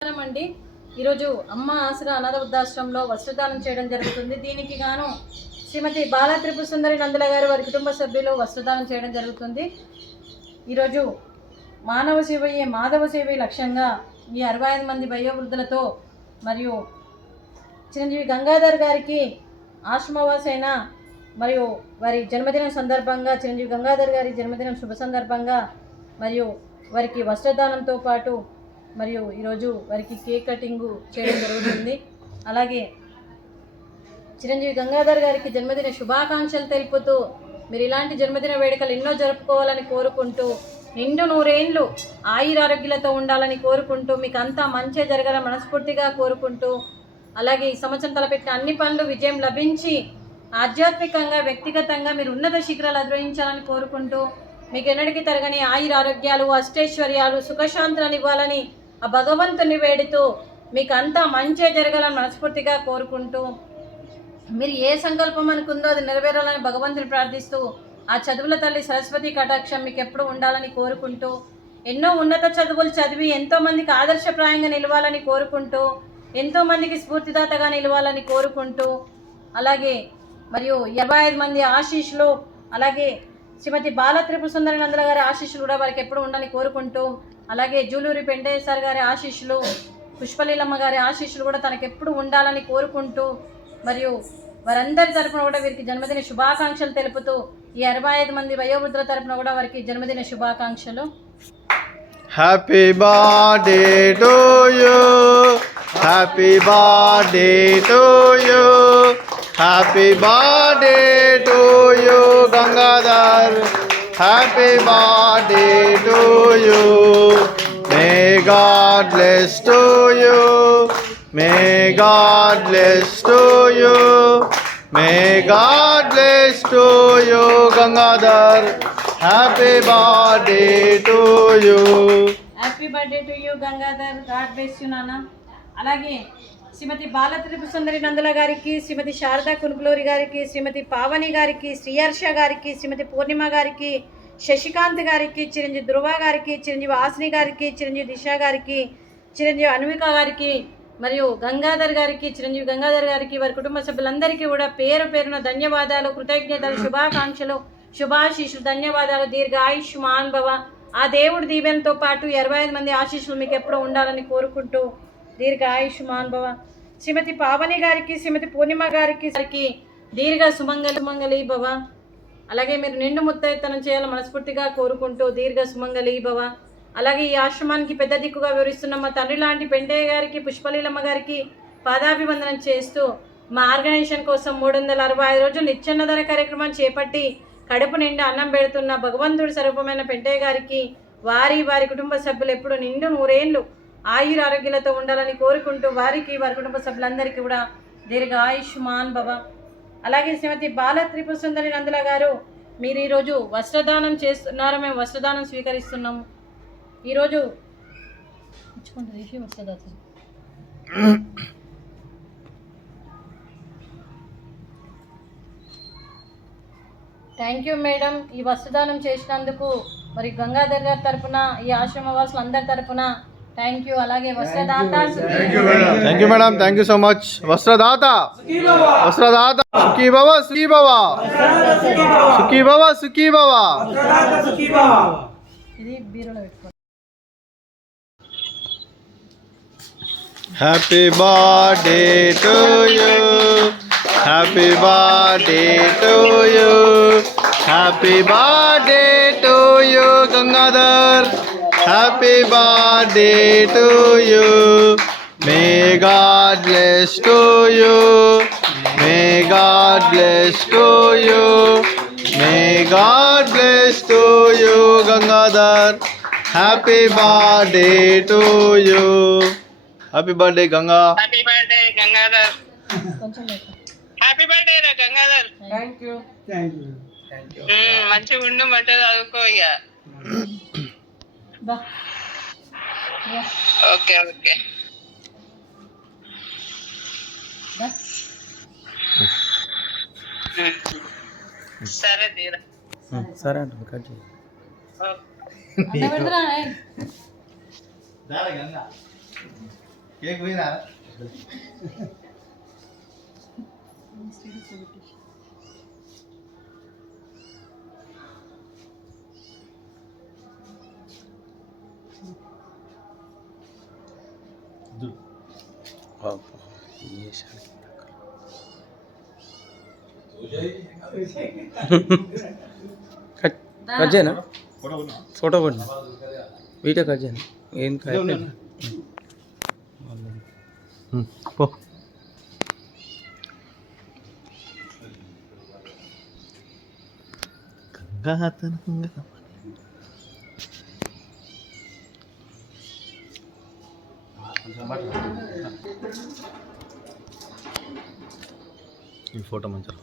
అండి ఈరోజు అమ్మ ఆసరా అనాథ వృద్ధాశ్రమంలో వస్త్రదానం చేయడం జరుగుతుంది. దీనికి గాను శ్రీమతి బాల త్రిపుర సుందరి నందుల గారు వారి కుటుంబ సభ్యులు వస్త్రదానం చేయడం జరుగుతుంది. ఈరోజు మానవ సేవయే మాధవ సేవే లక్ష్యంగా ఈ 65 మంది వయోవృద్ధులతో మరియు చిరంజీవి గంగాధర్ గారికి ఆశ్రమవాసైన మరియు వారి జన్మదినం సందర్భంగా చిరంజీవి గంగాధర్ గారి జన్మదినం శుభ సందర్భంగా మరియు వారికి వస్త్రదానంతో పాటు మరియు ఈరోజు వారికి కేక్ కటింగ్ చేయడం జరుగుతుంది. అలాగే చిరంజీవి గంగాధర్ గారికి జన్మదిన శుభాకాంక్షలు తెలుపుతూ మీరు ఇలాంటి జన్మదిన వేడుకలు ఎన్నో జరుపుకోవాలని కోరుకుంటూ నిండు నూరేండ్లు ఆయురారోగ్యాలతో ఉండాలని కోరుకుంటూ మీకు అంతా మంచి జరగాలని మనస్ఫూర్తిగా కోరుకుంటూ అలాగే ఈ సంవత్సరం తలపెట్టిన అన్ని పనులు విజయం లభించి ఆధ్యాత్మికంగా వ్యక్తిగతంగా మీరు ఉన్నత శిఖరాలు అధిరోహించాలని కోరుకుంటూ మీకు ఎన్నటికీ తరగని ఆయురారోగ్యాలు అష్టైశ్వర్యాలు సుఖశాంతులను ఇవ్వాలని ఆ భగవంతుని వేడుతూ మీకు అంతా మంచి జరగాలని మనస్ఫూర్తిగా కోరుకుంటూ మీరు ఏ సంకల్పం అనుకుందో అది నెరవేరాలని భగవంతుని ప్రార్థిస్తూ ఆ చదువుల తల్లి సరస్వతి కటాక్షం మీకు ఎప్పుడు ఉండాలని కోరుకుంటూ ఎన్నో ఉన్నత చదువులు చదివి ఎంతోమందికి ఆదర్శప్రాయంగా నిలవాలని కోరుకుంటూ ఎంతోమందికి స్ఫూర్తిదాతగా నిలవాలని కోరుకుంటూ అలాగే మరియు 25 మంది ఆశీస్సులు అలాగే శ్రీమతి బాల త్రిపుర సుందరి నందుల గారి ఆశీస్సులు కూడా వారికి ఎప్పుడు ఉండాలని కోరుకుంటూ అలాగే జూలూరి పెంటేశ్వర్ గారి ఆశీస్సులు పుష్పలీలమ్మ గారి ఆశీస్సులు కూడా తనకు ఎప్పుడు ఉండాలని కోరుకుంటూ మరియు వారందరి తరపున కూడా వీరికి జన్మదిన శుభాకాంక్షలు తెలుపుతూ ఈ 65 మంది వయోవృద్ధుల తరపున కూడా వారికి జన్మదిన శుభాకాంక్షలు. Happy birthday to you, happy birthday to you, happy birthday to you Gangadhar, happy birthday to you, may God bless to you, may God bless to you, may God bless to you Gangadhar, happy birthday to you. Happy birthday to you Gangadhar, God bless you నాన్న. అలాగే శ్రీమతి బాల త్రిపుర సుందరి నందుల గారికి, శ్రీమతి శారదా కునుపులూరి గారికి, శ్రీమతి పావని గారికి, శ్రీహర్ష గారికి, శ్రీమతి పూర్ణిమ గారికి, శశికాంత్ గారికి, చిరంజీవి ధృవ గారికి, చిరంజీవి హాసిని గారికి, చిరంజీవి దిశ గారికి, చిరంజీవి అన్విక గారికి మరియు గంగాధర్ గారికి, చిరంజీవి గంగాధర్ గారికి వారి కుటుంబ సభ్యులందరికీ కూడా పేరు పేరున ధన్యవాదాలు, కృతజ్ఞతలు, శుభాకాంక్షలు, శుభాశీస్సులు, ధన్యవాదాలు. దీర్ఘ ఆయుష్మాన్ భవ. ఆ దేవుడి దీవెనతో పాటు 25 మంది ఆశీస్సులు మీకు ఎప్పుడూ ఉండాలని కోరుకుంటూ దీర్ఘ ఆయుష్మాన్ భవ. శ్రీమతి పావని గారికి, శ్రీమతి పూర్ణిమ గారికి దీర్ఘ సుమంగళి భవ. అలాగే మీరు నిండు ముత్తైతనం చేయాలని మనస్ఫూర్తిగా కోరుకుంటూ దీర్ఘ సుమంగళి భవ. అలాగే ఈ ఆశ్రమానికి పెద్ద దిక్కుగా వివరిస్తున్న మా తండ్రి లాంటి పెంటయ్య గారికి, పుష్పలీలమ్మ గారికి పాదాభివందనం చేస్తూ మా ఆర్గనైజేషన్ కోసం 365 రోజులు నిత్యాన్నదాన కార్యక్రమాన్ని చేపట్టి కడుపు నిండా అన్నం పెడుతున్న భగవంతుడి స్వరూపమైన పెంటయ్య గారికి వారి కుటుంబ సభ్యులు ఎప్పుడు నిండు నూరేళ్లు ఆయురారోగ్యాలతో ఉండాలని కోరుకుంటూ వారికి వారి కుటుంబ సభ్యులందరికీ కూడా దీర్ఘ ఆయుష్మాన్ భవ. అలాగే శ్రీమతి బాల త్రిపుర సుందరి నందుల గారు మీరు ఈరోజు వస్త్రదానం చేస్తున్నారు, మేము వస్త్రదానం స్వీకరిస్తున్నాము. ఈరోజు థ్యాంక్ యూ మేడం ఈ వస్త్రదానం చేసినందుకు. మరి గంగాధర్ గారి తరఫున ఈ ఆశ్రమ వాసులు అందరి తరఫున థ్యాంక్ యూ. అలాగే వస్త్రదాత thank you madam, thank you so much. వస్త్రదాత వస్త్రదాత సుఖీ భవ, సుఖీ భవ, సుఖీ భవ, సుఖీ భవ. ఇది బీరులో పెట్టుకో. Happy birthday to you, happy birthday to you, happy birthday to you Gangadhar, happy birthday to you, may God bless to you, may God bless to you, may God bless to you Gangadhar, happy birthday to you. Happy birthday Ganga, happy birthday Gangadhar, కొంచెం happy birthday రా Gangadhar. Thank you. మంచిగా ఉండు, మంచిగా చదువుకో ఇక. Okay okay సరే తీరా. సరే అంటే కట్ చేయి. అన్న పెడతారా? కేక్ పోయినా కట్ చేయనా ఫోటో కొట్టిన వీడియో కట్ చేయను ఏం కట్ పో ఈ ఫోటో మంచిగా